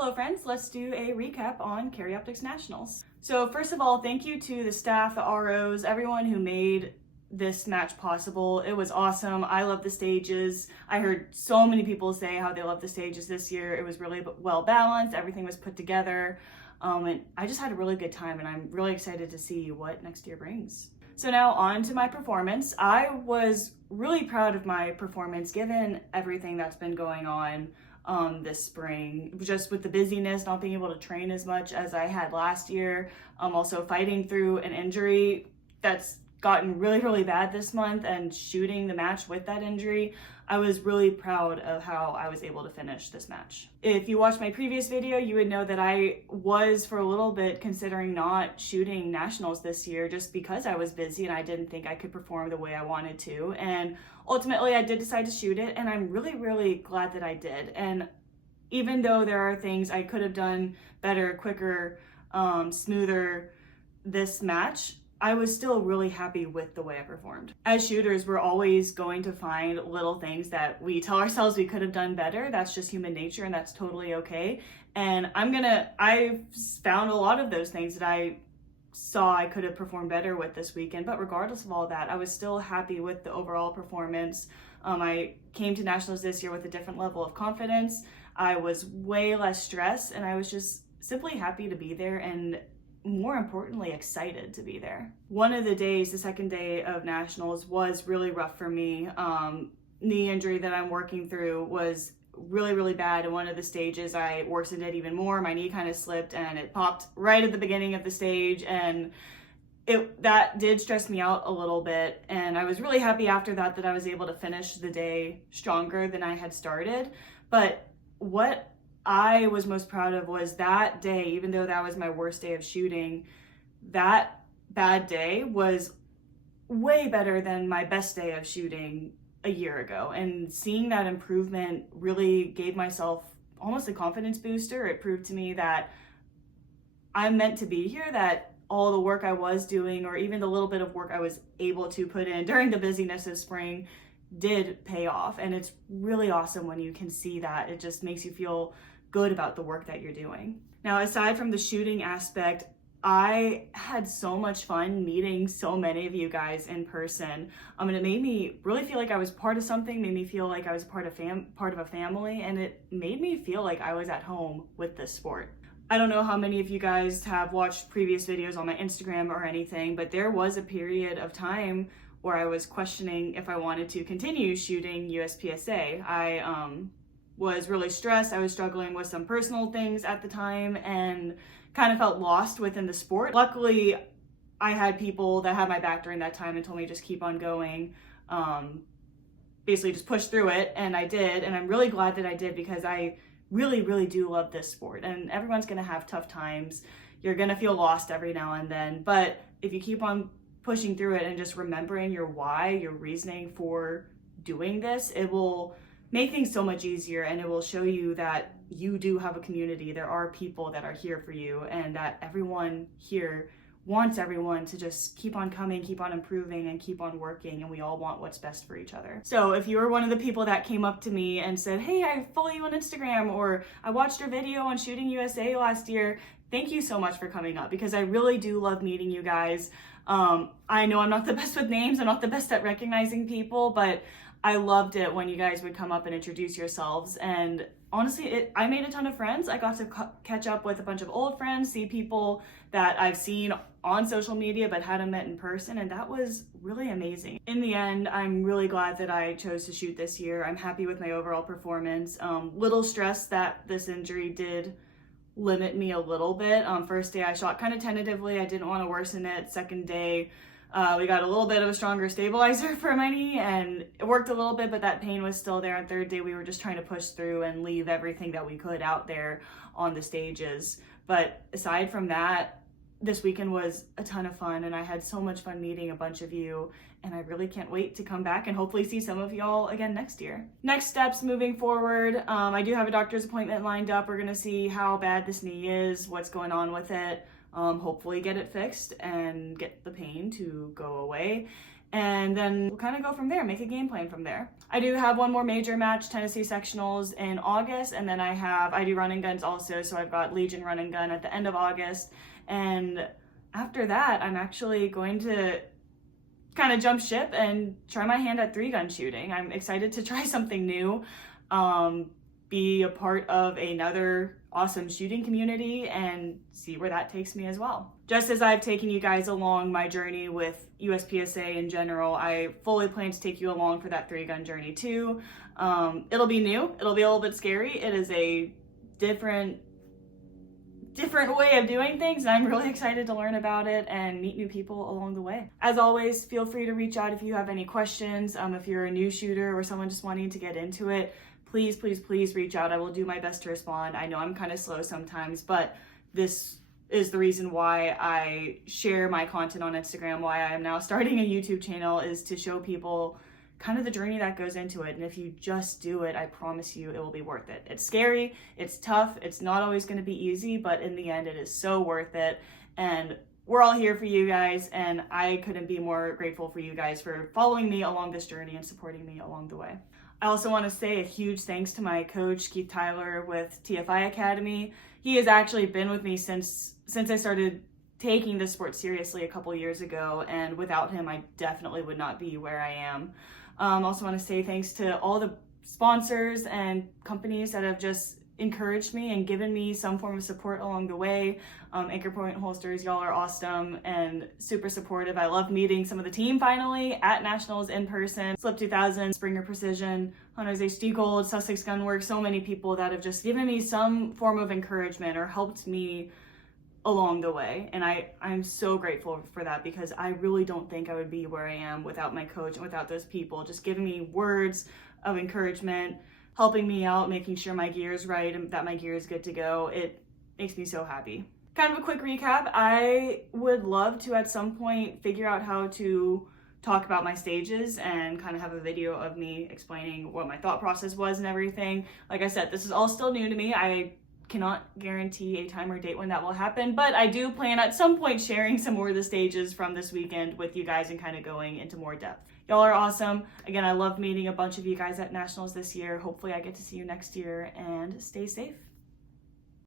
Hello friends, let's do a recap on Karyoptics Nationals. So first of all, thank you to the staff, the ROs, everyone who made this match possible. It was awesome. I love the stages. I heard so many people say how they love the stages this year. It was really well balanced. Everything was put together. And I just had a really good time, and I'm really excited to see what next year brings. So now on to my performance. I was really proud of my performance given everything that's been going on this spring, just with the busyness, not being able to train as much as I had last year. Also fighting through an injury that's gotten really bad this month and shooting the match with that injury. I was really proud of how I was able to finish this match. If you watched my previous video, you would know that I was for a little bit considering not shooting nationals this year just because I was busy and I didn't think I could perform the way I wanted to. And ultimately I did decide to shoot it, and I'm really glad that I did. And even though there are things I could have done better, quicker, smoother this match, I was still really happy with the way I performed. As shooters, we're always going to find little things that we tell ourselves we could have done better. That's just human nature, and that's totally okay. And I found a lot of those things that I saw I could have performed better with this weekend, but regardless of all that, I was still happy with the overall performance. I came to nationals this year with a different level of confidence. I was way less stressed, and I was just simply happy to be there, and more importantly, excited to be there. One of the days, the second day of nationals, was really rough for me. Knee injury that I'm working through was really bad. In one of the stages, I worsened it even more. My knee kind of slipped and it popped right at the beginning of the stage, and that did stress me out a little bit. And I was really happy after that I was able to finish the day stronger than I had started. But what I was most proud of was that day, even though that was my worst day of shooting, that bad day was way better than my best day of shooting a year ago. And seeing that improvement really gave myself almost a confidence booster. It proved to me that I'm meant to be here, that all the work I was doing, or even the little bit of work I was able to put in during the busyness of spring, did pay off. And it's really awesome when you can see that. It just makes you feel good about the work that you're doing. Now, aside from the shooting aspect, I had so much fun meeting so many of you guys in person. And it made me really feel like I was part of something, made me feel like I was part of a family, and it made me feel like I was at home with this sport. I don't know how many of you guys have watched previous videos on my Instagram or anything, but there was a period of time where I was questioning if I wanted to continue shooting USPSA. I was really stressed. I was struggling with some personal things at the time and kind of felt lost within the sport. Luckily, I had people that had my back during that time and told me just keep on going. Basically just push through it, and I did, and I'm really glad that I did, because I really do love this sport. And everyone's gonna have tough times. You're gonna feel lost every now and then, but if you keep on pushing through it and just remembering your why, your reasoning for doing this, it will make things so much easier, and it will show you that you do have a community. There are people that are here for you, and that everyone here wants everyone to just keep on coming, keep on improving, and keep on working, and we all want what's best for each other. So if you were one of the people that came up to me and said, hey, I follow you on Instagram, or I watched your video on Shooting USA last year, thank you so much for coming up, because I really do love meeting you guys. I know I'm not the best with names, I'm not the best at recognizing people, but I loved it when you guys would come up and introduce yourselves. And honestly, I made a ton of friends. I got to catch up with a bunch of old friends, see people that I've seen on social media but hadn't met in person, and that was really amazing. In the end, I'm really glad that I chose to shoot this year. I'm happy with my overall performance. Little stressed that this injury did limit me a little bit. First day I shot kind of tentatively. I didn't want to worsen it. Second day, we got a little bit of a stronger stabilizer for my knee, and it worked a little bit, but that pain was still there. And third day, we were just trying to push through and leave everything that we could out there on the stages. But aside from that, this weekend was a ton of fun, and I had so much fun meeting a bunch of you, and I really can't wait to come back and hopefully see some of y'all again next year. Next steps moving forward, I do have a doctor's appointment lined up. We're gonna see how bad this knee is, what's going on with it. Hopefully get it fixed and get the pain to go away. and then we'll kind of go from there, make a game plan from there. I do have one more major match, Tennessee Sectionals in August, and then I do run and guns also, so I've got Legion Run and Gun at the end of August, and after that, I'm actually going to kind of jump ship and try my hand at 3-gun shooting. I'm excited to try something new, be a part of another awesome shooting community and see where that takes me as well. Just as I've taken you guys along my journey with USPSA in general, I fully plan to take you along for that 3-gun journey too. It'll be new, it'll be a little bit scary. It is a different way of doing things, and I'm really excited to learn about it and meet new people along the way. As always, feel free to reach out if you have any questions. If you're a new shooter or someone just wanting to get into it, please reach out. I will do my best to respond. I know I'm kind of slow sometimes, but this is the reason why I share my content on Instagram, why I am now starting a YouTube channel, is to show people kind of the journey that goes into it. And if you just do it, I promise you it will be worth it. It's scary, it's tough, it's not always going to be easy, but in the end it is so worth it. And we're all here for you guys, and I couldn't be more grateful for you guys for following me along this journey and supporting me along the way. I also want to say a huge thanks to my coach, Keith Tyler with TFI Academy. He has actually been with me since I started taking this sport seriously a couple years ago, and without him, I definitely would not be where I am. Also want to say thanks to all the sponsors and companies that have just encouraged me and given me some form of support along the way. Anchor Point Holsters, y'all are awesome and super supportive. I love meeting some of the team finally at Nationals in person. Slip 2000, Springer Precision, Hunters HD Gold, Sussex Gunworks, so many people that have just given me some form of encouragement or helped me along the way, and I'm so grateful for that, because I really don't think I would be where I am without my coach and without those people just giving me words of encouragement, helping me out, making sure my gear is right and that my gear is good to go. It makes me so happy. Kind of a quick recap, I would love to at some point figure out how to talk about my stages and kind of have a video of me explaining what my thought process was and everything. Like I said, this is all still new to me. I cannot guarantee a time or date when that will happen, but I do plan at some point sharing some more of the stages from this weekend with you guys and kind of going into more depth. Y'all are awesome. Again, I loved meeting a bunch of you guys at Nationals this year. Hopefully I get to see you next year, and stay safe.